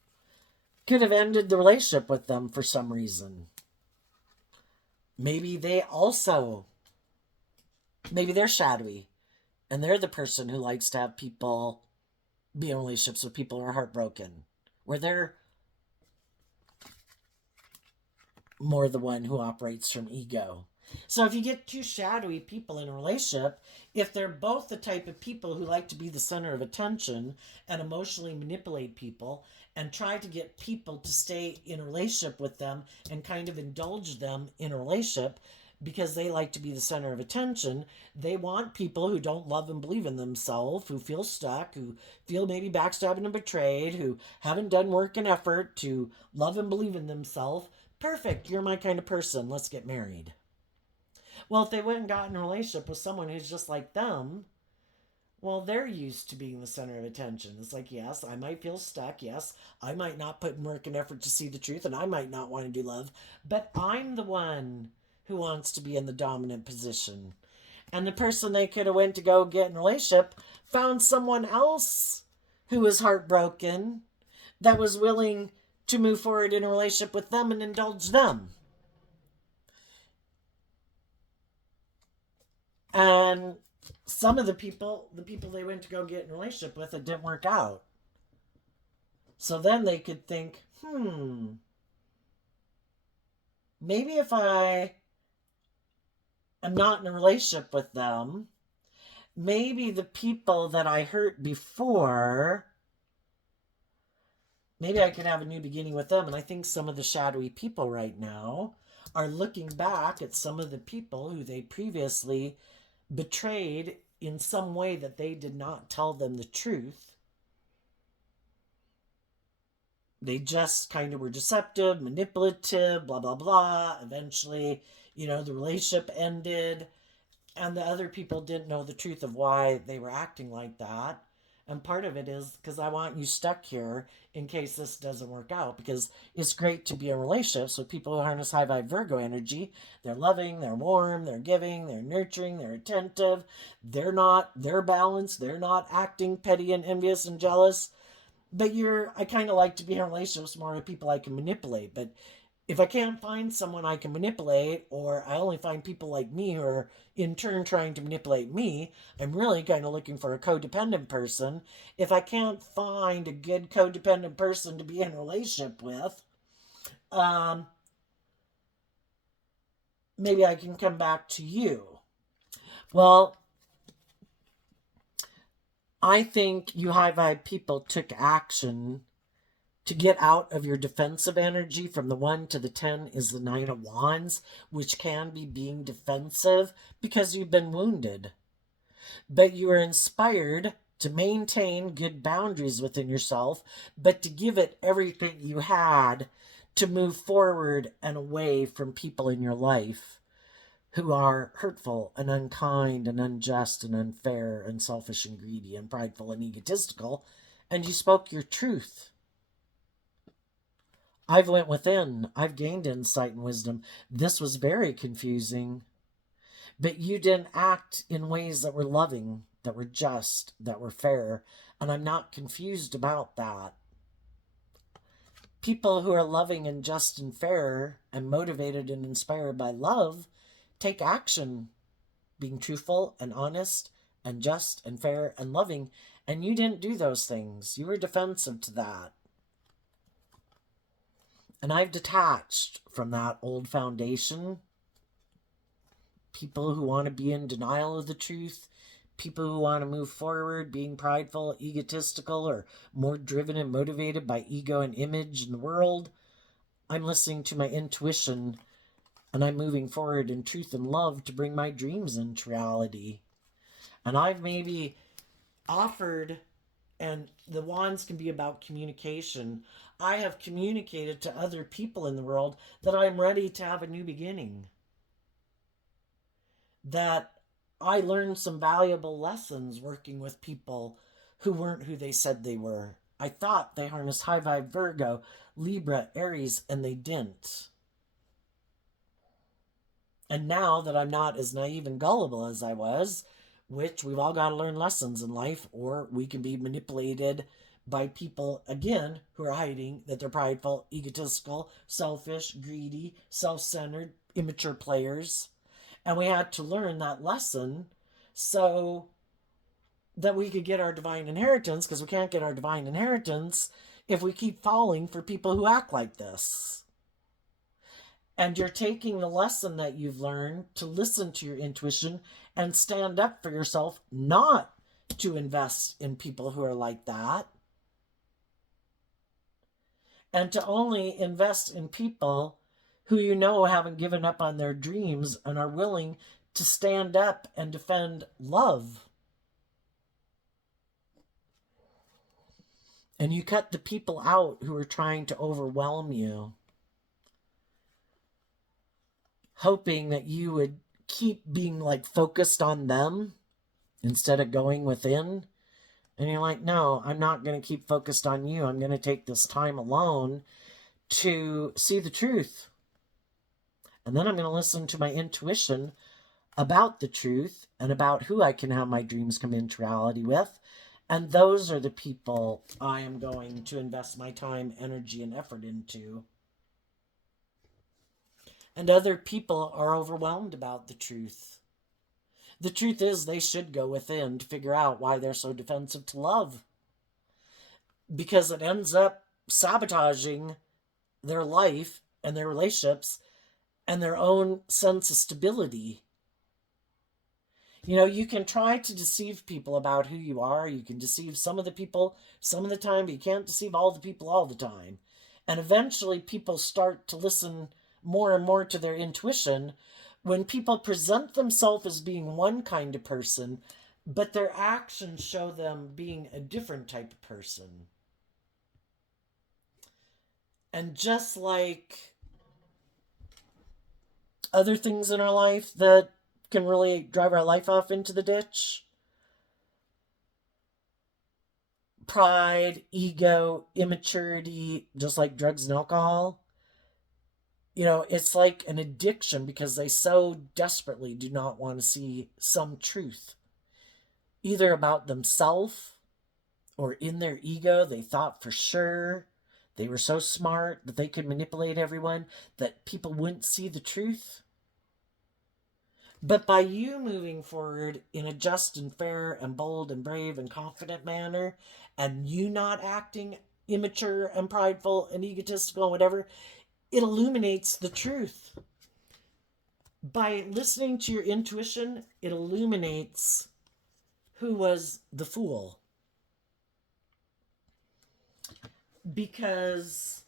could have ended the relationship with them for some reason. Maybe they're shadowy and they're the person who likes to have people be in relationships with people who are heartbroken, where they're more the one who operates from ego. So if you get two shadowy people in a relationship, if they're both the type of people who like to be the center of attention and emotionally manipulate people and try to get people to stay in a relationship with them and kind of indulge them in a relationship because they like to be the center of attention, they want people who don't love and believe in themselves, who feel stuck, who feel maybe backstabbed and betrayed, who haven't done work and effort to love and believe in themselves. Perfect, you're my kind of person, let's get married. Well, if they went and got in a relationship with someone who's just like them, well, they're used to being the center of attention. It's like, yes, I might feel stuck. Yes, I might not put in work and effort to see the truth, and I might not want to do love, but I'm the one who wants to be in the dominant position. And the person they could have went to go get in a relationship found someone else who was heartbroken that was willing to move forward in a relationship with them and indulge them. And some of the people they went to go get in a relationship with, it didn't work out. So then they could think, maybe if I am not in a relationship with them, maybe the people that I hurt before, maybe I could have a new beginning with them. And I think some of the shadowy people right now are looking back at some of the people who they previously betrayed in some way that they did not tell them the truth. They just kind of were deceptive, manipulative, blah, blah, blah. Eventually, the relationship ended, and the other people didn't know the truth of why they were acting like that. And part of it is because I want you stuck here in case this doesn't work out, because it's great to be in relationships with people who harness high vibe Virgo energy. They're loving, they're warm, they're giving, they're nurturing, they're attentive. They're balanced. They're not acting petty and envious and jealous. But I kind of like to be in relationships more with people I can manipulate. But if I can't find someone I can manipulate, or I only find people like me who are in turn trying to manipulate me, I'm really kind of looking for a codependent person. If I can't find a good codependent person to be in a relationship with, maybe I can come back to you. Well, I think you high vibe people took action to get out of your defensive energy. From the 1 to the 10 is the 9 of Wands, which can be being defensive because you've been wounded. But you are inspired to maintain good boundaries within yourself, but to give it everything you had to move forward and away from people in your life who are hurtful and unkind and unjust and unfair and selfish and greedy and prideful and egotistical, and you spoke your truth. I've went within. I've gained insight and wisdom. This was very confusing. But you didn't act in ways that were loving, that were just, that were fair. And I'm not confused about that. People who are loving and just and fair and motivated and inspired by love take action, being truthful and honest and just and fair and loving. And you didn't do those things. You were defensive to that. And I've detached from that old foundation. People who want to be in denial of the truth, people who want to move forward being prideful, egotistical, or more driven and motivated by ego and image in the world. I'm listening to my intuition, and I'm moving forward in truth and love to bring my dreams into reality. And I've maybe offered, and the wands can be about communication. I have communicated to other people in the world that I'm ready to have a new beginning. That I learned some valuable lessons working with people who weren't who they said they were. I thought they harnessed high vibe Virgo, Libra, Aries, and they didn't. And now that I'm not as naive and gullible as I was, which we've all got to learn lessons in life, or we can be manipulated by people, again, who are hiding that they're prideful, egotistical, selfish, greedy, self-centered, immature players. And we had to learn that lesson so that we could get our divine inheritance, because we can't get our divine inheritance if we keep falling for people who act like this. And you're taking the lesson that you've learned to listen to your intuition and stand up for yourself, not to invest in people who are like that. And to only invest in people who you know haven't given up on their dreams and are willing to stand up and defend love. And you cut the people out who are trying to overwhelm you, hoping that you would keep being focused on them instead of going within. And you're like, no, I'm not going to keep focused on you. I'm going to take this time alone to see the truth. And then I'm going to listen to my intuition about the truth and about who I can have my dreams come into reality with. And those are the people I am going to invest my time, energy, and effort into. And other people are overwhelmed about the truth. The truth is, they should go within to figure out why they're so defensive to love, because it ends up sabotaging their life and their relationships and their own sense of stability. You know, you can try to deceive people about who you are. You can deceive some of the people some of the time, but you can't deceive all the people all the time. And eventually, people start to listen more and more to their intuition when people present themselves as being one kind of person, but their actions show them being a different type of person. And just like other things in our life that can really drive our life off into the ditch, pride, ego, immaturity, just like drugs and alcohol, you know, it's like an addiction because they so desperately do not want to see some truth, either about themselves or in their ego. They thought for sure they were so smart that they could manipulate everyone, that people wouldn't see the truth. But by you moving forward in a just and fair and bold and brave and confident manner, and you not acting immature and prideful and egotistical and whatever, it illuminates the truth. By listening to your intuition, it illuminates who was the fool. Because,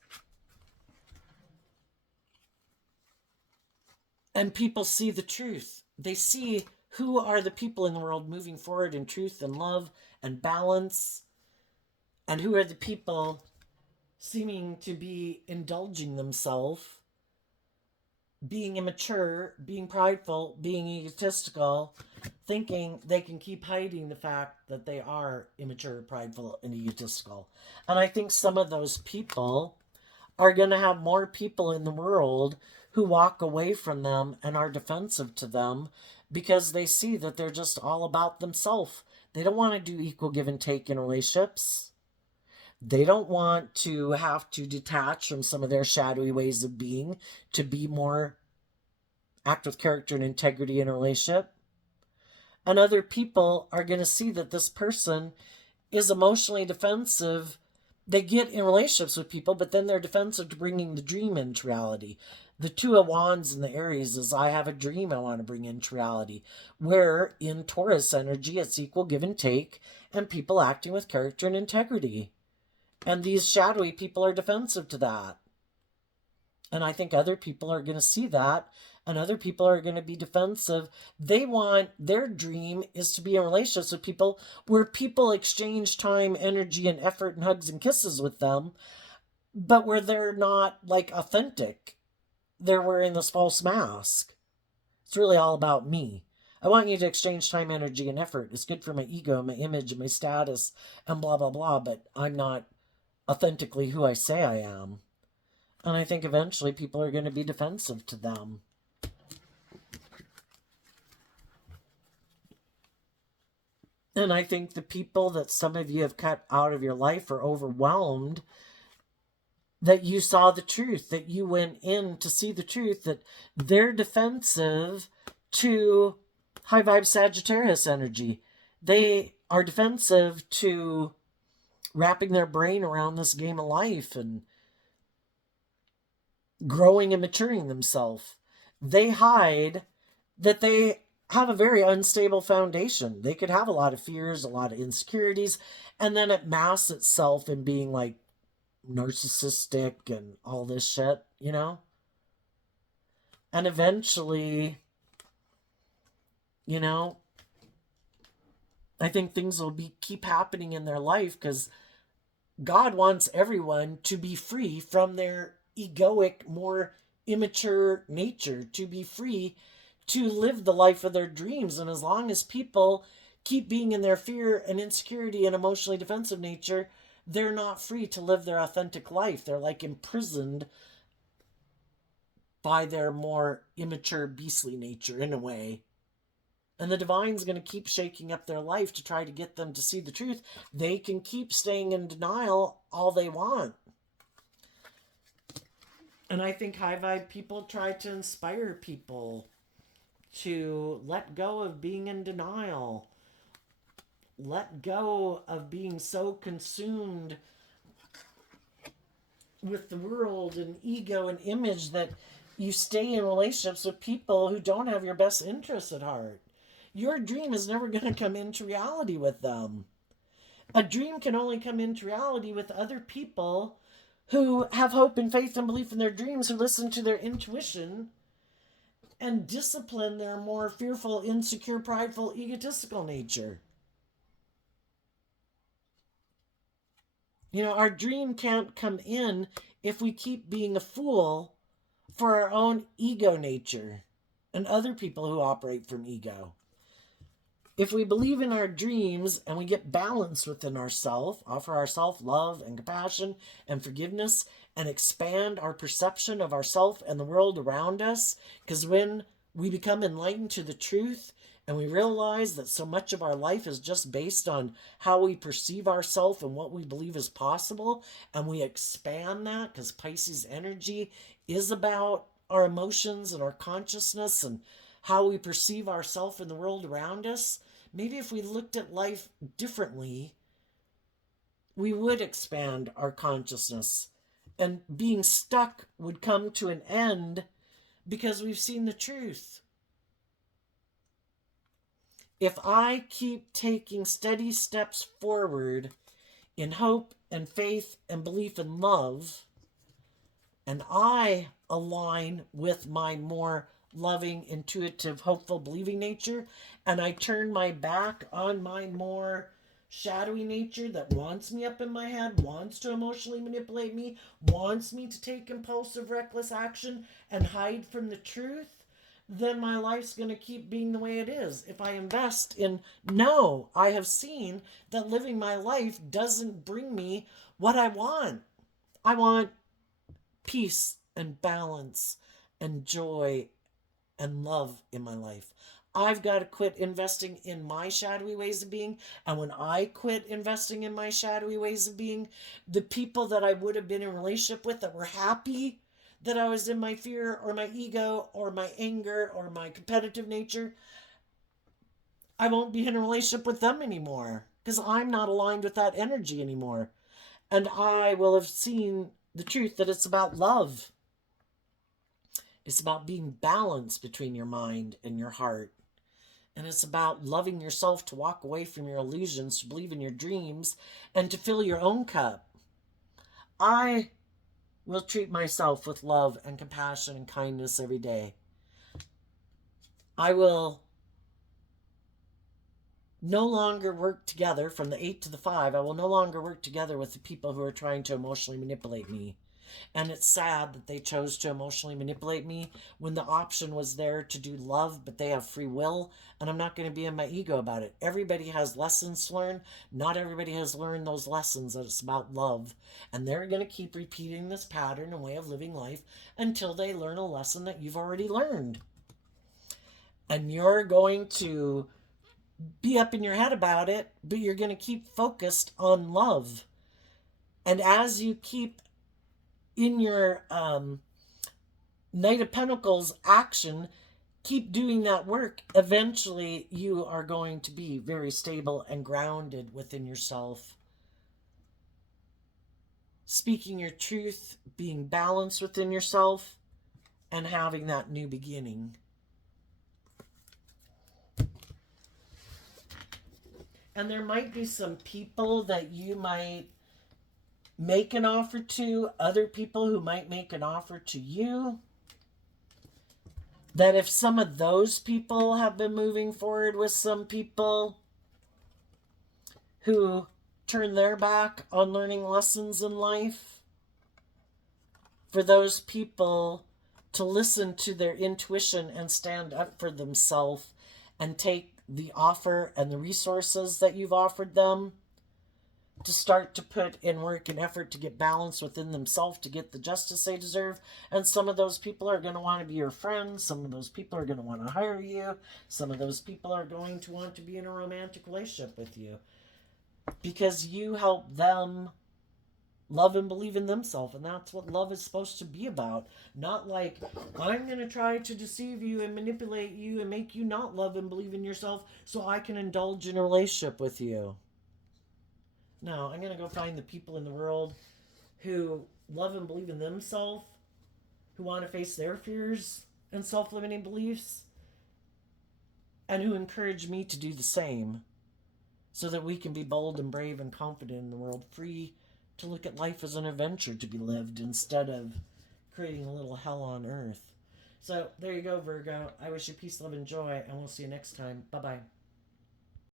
and people see the truth. They see who are the people in the world moving forward in truth and love and balance, and who are the people seeming to be indulging themselves, being immature, being prideful, being egotistical, thinking they can keep hiding the fact that they are immature, prideful, and egotistical. And I think some of those people are going to have more people in the world who walk away from them and are defensive to them because they see that they're just all about themselves. They don't want to do equal give and take in relationships. They don't want to have to detach from some of their shadowy ways of being to be more act with character and integrity in a relationship. And other people are going to see that this person is emotionally defensive. They get in relationships with people, but then they're defensive to bringing the dream into reality. The Two of Wands in the Aries is I have a dream I want to bring into reality. Where in Taurus energy, it's equal give and take, and people acting with character and integrity. And these shadowy people are defensive to that. And I think other people are going to see that, and other people are going to be defensive. They want, their dream is to be in relationships with people where people exchange time, energy, and effort and hugs and kisses with them, but where they're not like authentic. They're wearing this false mask. It's really all about me. I want you to exchange time, energy, and effort. It's good for my ego, my image, and my status, and blah, blah, blah, but I'm not authentically who I say I am. And I think eventually people are going to be defensive to them. And I think the people that some of you have cut out of your life are overwhelmed that you saw the truth, that you went in to see the truth, that they're defensive to high vibe Sagittarius energy. They are defensive to wrapping their brain around this game of life and growing and maturing themselves. They hide that they have a very unstable foundation. They could have a lot of fears, a lot of insecurities, and then it masks itself in being like narcissistic and all this shit, you know? And eventually, you know, I think things will keep happening in their life because God wants everyone to be free from their egoic, more immature nature, to be free to live the life of their dreams. And as long as people keep being in their fear and insecurity and emotionally defensive nature, they're not free to live their authentic life. They're like imprisoned by their more immature, beastly nature in a way. And the divine's going to keep shaking up their life to try to get them to see the truth. They can keep staying in denial all they want. And I think high vibe people try to inspire people to let go of being in denial, let go of being so consumed with the world and ego and image that you stay in relationships with people who don't have your best interests at heart. Your dream is never going to come into reality with them. A dream can only come into reality with other people who have hope and faith and belief in their dreams, who listen to their intuition and discipline their more fearful, insecure, prideful, egotistical nature. You know, our dream can't come in if we keep being a fool for our own ego nature and other people who operate from ego. If we believe in our dreams and we get balance within ourselves, offer ourselves love and compassion and forgiveness, and expand our perception of ourselves and the world around us, because when we become enlightened to the truth and we realize that so much of our life is just based on how we perceive ourselves and what we believe is possible, and we expand that, because Pisces energy is about our emotions and our consciousness and how we perceive ourselves and the world around us. Maybe if we looked at life differently, we would expand our consciousness, and being stuck would come to an end because we've seen the truth. If I keep taking steady steps forward in hope and faith and belief and love, and I align with my more loving, intuitive, hopeful, believing nature, and I turn my back on my more shadowy nature that wants me up in my head, wants to emotionally manipulate me, wants me to take impulsive, reckless action and hide from the truth, then my life's going to keep being the way it is. If I invest in, no, I have seen that living my life doesn't bring me what I want. I want peace and balance and joy and love in my life. I've got to quit investing in my shadowy ways of being. And when I quit investing in my shadowy ways of being, the people that I would have been in relationship with that were happy that I was in my fear or my ego or my anger or my competitive nature, I won't be in a relationship with them anymore because I'm not aligned with that energy anymore. And I will have seen the truth that it's about love. It's about being balanced between your mind and your heart. And it's about loving yourself to walk away from your illusions, to believe in your dreams, and to fill your own cup. I will treat myself with love and compassion and kindness every day. I will no longer work together from the 8 to the 5. I will no longer work together with the people who are trying to emotionally manipulate me. And it's sad that they chose to emotionally manipulate me when the option was there to do love, but they have free will, and I'm not going to be in my ego about it. Everybody has lessons to learn. Not everybody has learned those lessons that it's about love. And they're going to keep repeating this pattern and way of living life until they learn a lesson that you've already learned. And you're going to be up in your head about it, but you're going to keep focused on love. And as you keep in your Knight of Pentacles action, keep doing that work, eventually you are going to be very stable and grounded within yourself. Speaking your truth, being balanced within yourself, and having that new beginning. And there might be some people that you might make an offer to, other people who might make an offer to you, that if some of those people have been moving forward with some people who turn their back on learning lessons in life, for those people to listen to their intuition and stand up for themselves and take the offer and the resources that you've offered them, to start to put in work and effort to get balance within themselves to get the justice they deserve. And some of those people are going to want to be your friends. Some of those people are going to want to hire you. Some of those people are going to want to be in a romantic relationship with you because you help them love and believe in themselves. And that's what love is supposed to be about. Not like, I'm going to try to deceive you and manipulate you and make you not love and believe in yourself so I can indulge in a relationship with you. No, I'm going to go find the people in the world who love and believe in themselves, who want to face their fears and self limiting beliefs, and who encourage me to do the same so that we can be bold and brave and confident in the world, free to look at life as an adventure to be lived instead of creating a little hell on earth. So there you go, Virgo. I wish you peace, love, and joy, and we'll see you next time. Bye bye.